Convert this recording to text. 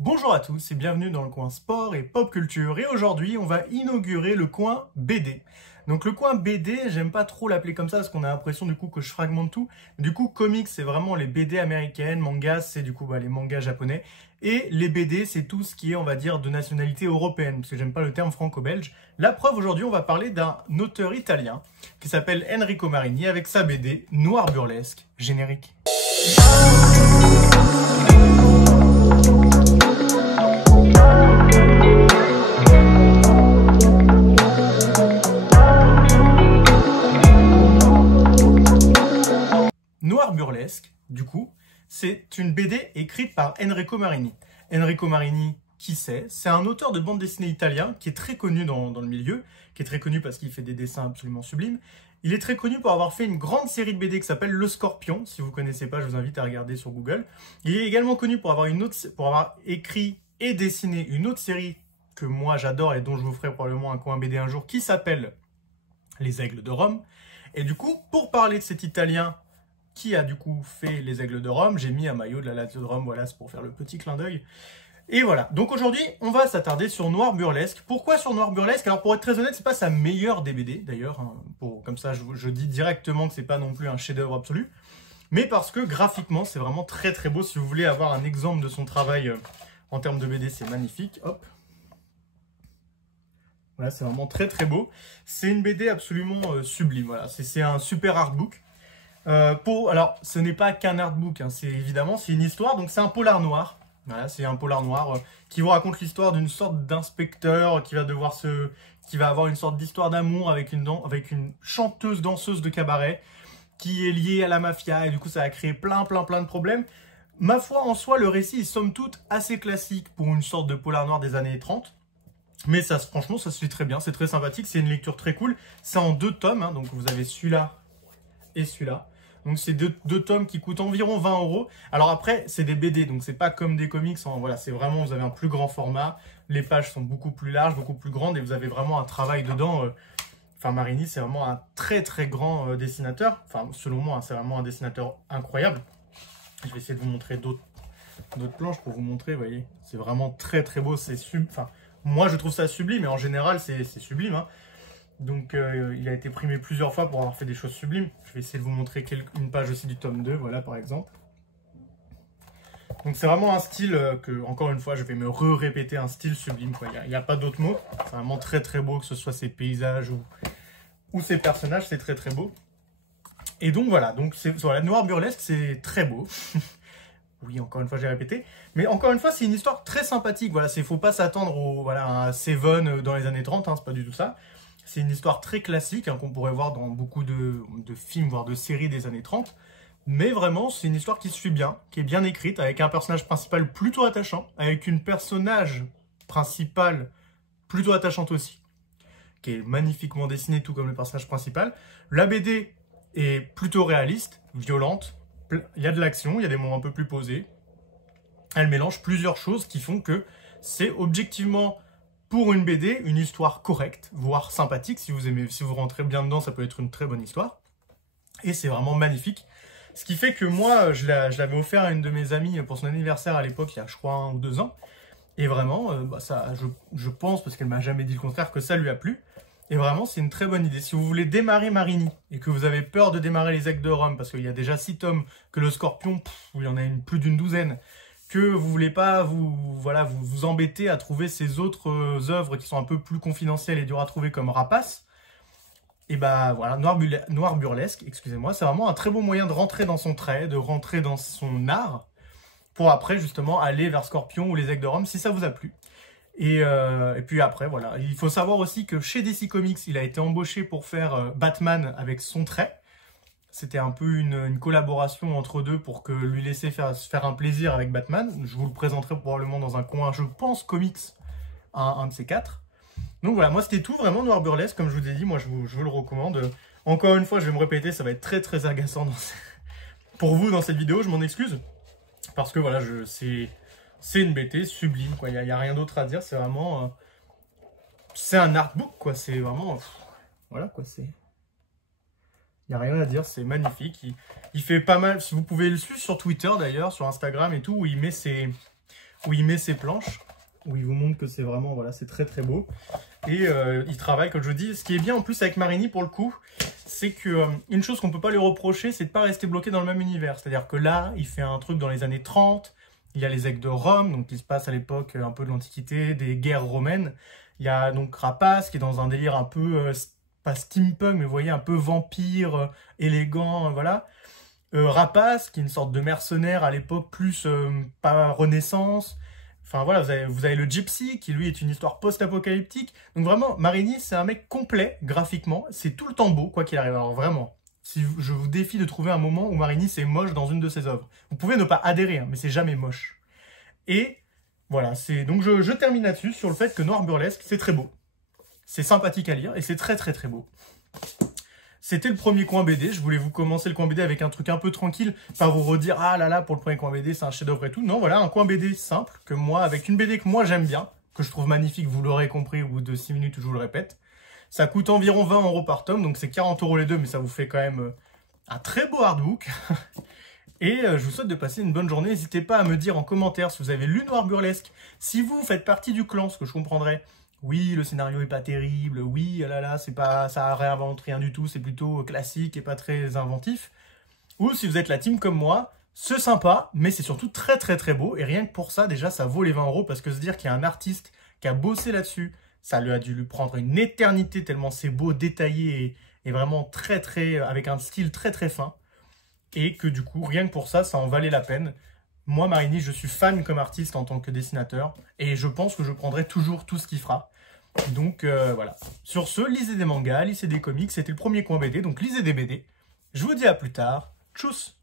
Bonjour à tous et bienvenue dans le coin sport et pop culture. Et aujourd'hui, on va inaugurer le coin BD. Donc le coin BD, j'aime pas trop l'appeler comme ça parce qu'on a l'impression du coup que je fragmente tout. Du coup, comics, c'est vraiment les BD américaines, mangas, c'est du coup les mangas japonais. Et les BD, c'est tout ce qui est, on va dire, de nationalité européenne, parce que j'aime pas le terme franco-belge. La preuve, aujourd'hui, on va parler d'un auteur italien qui s'appelle Enrico Marini avec sa BD Noir Burlesque, générique. Noir Burlesque, du coup, c'est une BD écrite par Enrico Marini. Enrico Marini, qui c'est? C'est un auteur de bande dessinée italien qui est très connu dans le milieu, qui est très connu parce qu'il fait des dessins absolument sublimes. Il est très connu pour avoir fait une grande série de BD qui s'appelle Le Scorpion. Si vous ne connaissez pas, je vous invite à regarder sur Google. Il est également connu pour avoir écrit et dessiné une autre série que moi j'adore et dont je vous ferai probablement un coin BD un jour, qui s'appelle Les Aigles de Rome. Et du coup, pour parler de cet Italien qui a du coup fait les Aigles de Rome, j'ai mis un maillot de la Lazio de Rome, voilà, c'est pour faire le petit clin d'œil. Et voilà, donc aujourd'hui, on va s'attarder sur Noir Burlesque. Pourquoi sur Noir Burlesque? Alors pour être très honnête, c'est pas sa meilleure des BD, d'ailleurs, hein, comme ça je dis directement que c'est pas non plus un chef-d'œuvre absolu, mais parce que graphiquement, c'est vraiment très très beau. Si vous voulez avoir un exemple de son travail en termes de BD, c'est magnifique, hop. Voilà, c'est vraiment très très beau. C'est une BD absolument sublime, voilà, c'est un super artbook. Alors, ce n'est pas qu'un artbook, hein, c'est une histoire, donc c'est un polar noir. Voilà, c'est un polar noir qui vous raconte l'histoire d'une sorte d'inspecteur qui va avoir une sorte d'histoire d'amour avec une chanteuse danseuse de cabaret qui est liée à la mafia, et du coup ça a créé plein de problèmes. Ma foi, en soi, le récit est somme toute assez classique pour une sorte de polar noir des années 30. Mais franchement, ça se lit très bien, c'est très sympathique, c'est une lecture très cool. C'est en 2 tomes, hein, donc vous avez celui-là et celui-là. Donc c'est deux tomes qui coûtent environ 20 €. Alors après, c'est des BD, donc c'est pas comme des comics. Voilà, c'est vraiment, vous avez un plus grand format. Les pages sont beaucoup plus larges, beaucoup plus grandes, et vous avez vraiment un travail dedans. Enfin, Marini, c'est vraiment un très grand dessinateur. Enfin, selon moi, c'est vraiment un dessinateur incroyable. Je vais essayer de vous montrer d'autres planches pour vous montrer, vous voyez. C'est vraiment très beau. Enfin, moi, je trouve ça sublime, et en général, c'est sublime, hein. Donc il a été primé plusieurs fois pour avoir fait des choses sublimes. Je vais essayer de vous montrer une page aussi du tome 2, voilà par exemple. Donc c'est vraiment un style que, encore une fois, je vais me répéter, un style sublime, quoi. Il n'y a pas d'autre mot. C'est vraiment très beau, que ce soit ses paysages ou ses personnages, c'est très beau. Et donc voilà, Noir Burlesque, c'est très beau. Oui, encore une fois, j'ai répété. Mais encore une fois, c'est une histoire très sympathique. Voilà, faut pas s'attendre à un Seven dans les années 30, hein, c'est pas du tout ça. C'est une histoire très classique, hein, qu'on pourrait voir dans beaucoup de films, voire de séries des années 30. Mais vraiment, c'est une histoire qui se suit bien, qui est bien écrite, avec un personnage principal plutôt attachant, avec une personnage principale plutôt attachante aussi, qui est magnifiquement dessinée, tout comme le personnage principal. La BD est plutôt réaliste, violente, il y a de l'action, il y a des moments un peu plus posés. Elle mélange plusieurs choses qui font que c'est objectivement, pour une BD, une histoire correcte, voire sympathique. Si vous rentrez bien dedans, ça peut être une très bonne histoire. Et c'est vraiment magnifique. Ce qui fait que moi, je l'avais offert à une de mes amies pour son anniversaire à l'époque, il y a je crois 1 ou 2 ans. Et vraiment, je pense, parce qu'elle m'a jamais dit le contraire, que ça lui a plu. Et vraiment, c'est une très bonne idée. Si vous voulez démarrer Marini, et que vous avez peur de démarrer les Aigles de Rome, parce qu'il y a déjà 6 tomes, que le Scorpion, il y en a plus d'une douzaine, que vous voulez pas vous embêter à trouver ces autres œuvres qui sont un peu plus confidentielles et dures à trouver comme Rapace, et bah voilà, Noir Burlesque, excusez-moi, c'est vraiment un très beau moyen de rentrer dans son trait, de rentrer dans son art, pour après justement aller vers Scorpion ou les Aigles de Rome si ça vous a plu. Et puis après, voilà, il faut savoir aussi que chez DC Comics, il a été embauché pour faire Batman avec son trait. C'était un peu une collaboration entre deux pour que lui laisser se faire un plaisir avec Batman. Je vous le présenterai probablement dans un coin, je pense, comics, un de ces 4. Donc voilà, moi c'était tout, vraiment Noir Burlesque, comme je vous ai dit, moi je vous le recommande. Encore une fois, je vais me répéter, ça va être très agaçant pour vous dans cette vidéo, je m'en excuse. Parce que voilà, c'est une BD sublime, quoi. Il n'y a rien d'autre à dire, c'est vraiment... c'est un artbook, quoi, c'est vraiment... voilà, quoi, c'est... Il n'y a rien à dire, c'est magnifique. Il fait pas mal, si vous pouvez le suivre sur Twitter d'ailleurs, sur Instagram et tout, où il met où il met ses planches, où il vous montre que c'est vraiment, voilà, c'est très très beau. Et il travaille, comme je dis. Ce qui est bien en plus avec Marini pour le coup, c'est que une chose qu'on peut pas lui reprocher, c'est de pas rester bloqué dans le même univers. C'est-à-dire que là, il fait un truc dans les années 30, il y a les aigles de Rome, donc qui se passe à l'époque un peu de l'Antiquité, des guerres romaines. Il y a donc Rapace qui est dans un délire un peu, pas steampunk, mais vous voyez, un peu vampire, élégant, voilà. Rapace, qui est une sorte de mercenaire à l'époque, plus pas Renaissance. Enfin voilà, vous avez le Gypsy, qui lui est une histoire post-apocalyptique. Donc vraiment, Marini, c'est un mec complet, graphiquement. C'est tout le temps beau, quoi qu'il arrive. Alors vraiment, si je vous défie de trouver un moment où Marini c'est moche dans une de ses œuvres. Vous pouvez ne pas adhérer, hein, mais c'est jamais moche. Et voilà, donc je termine là-dessus, sur le fait que Noir Burlesque, c'est très beau. C'est sympathique à lire, et c'est très très très beau. C'était le premier coin BD, je voulais vous commencer le coin BD avec un truc un peu tranquille, pas vous redire « Ah là là, pour le premier coin BD, c'est un chef-d'œuvre et tout ». Non, voilà, un coin BD simple, que moi, avec une BD que moi j'aime bien, que je trouve magnifique, vous l'aurez compris au bout de 6 minutes où je vous le répète. Ça coûte environ 20 € par tome, donc c'est 40 € les deux, mais ça vous fait quand même un très beau artbook. Et je vous souhaite de passer une bonne journée. N'hésitez pas à me dire en commentaire si vous avez lu Noir Burlesque, si vous faites partie du clan, ce que je comprendrais. Oui, le scénario est pas terrible, oui, ah là là, c'est pas, ça réinvente rien du tout, c'est plutôt classique et pas très inventif. Ou si vous êtes la team comme moi, c'est sympa, mais c'est surtout très très très beau, et rien que pour ça, déjà, ça vaut les 20 €, parce que se dire qu'il y a un artiste qui a bossé là-dessus, ça lui a dû lui prendre une éternité, tellement c'est beau, détaillé, et vraiment très très, avec un style très très fin, et que du coup, rien que pour ça, ça en valait la peine. Moi, Marini, je suis fan comme artiste en tant que dessinateur, et je pense que je prendrai toujours tout ce qu'il fera. Donc voilà. Sur ce, lisez des mangas, lisez des comics, c'était le premier coin BD, donc lisez des BD. Je vous dis à plus tard. Tchuss!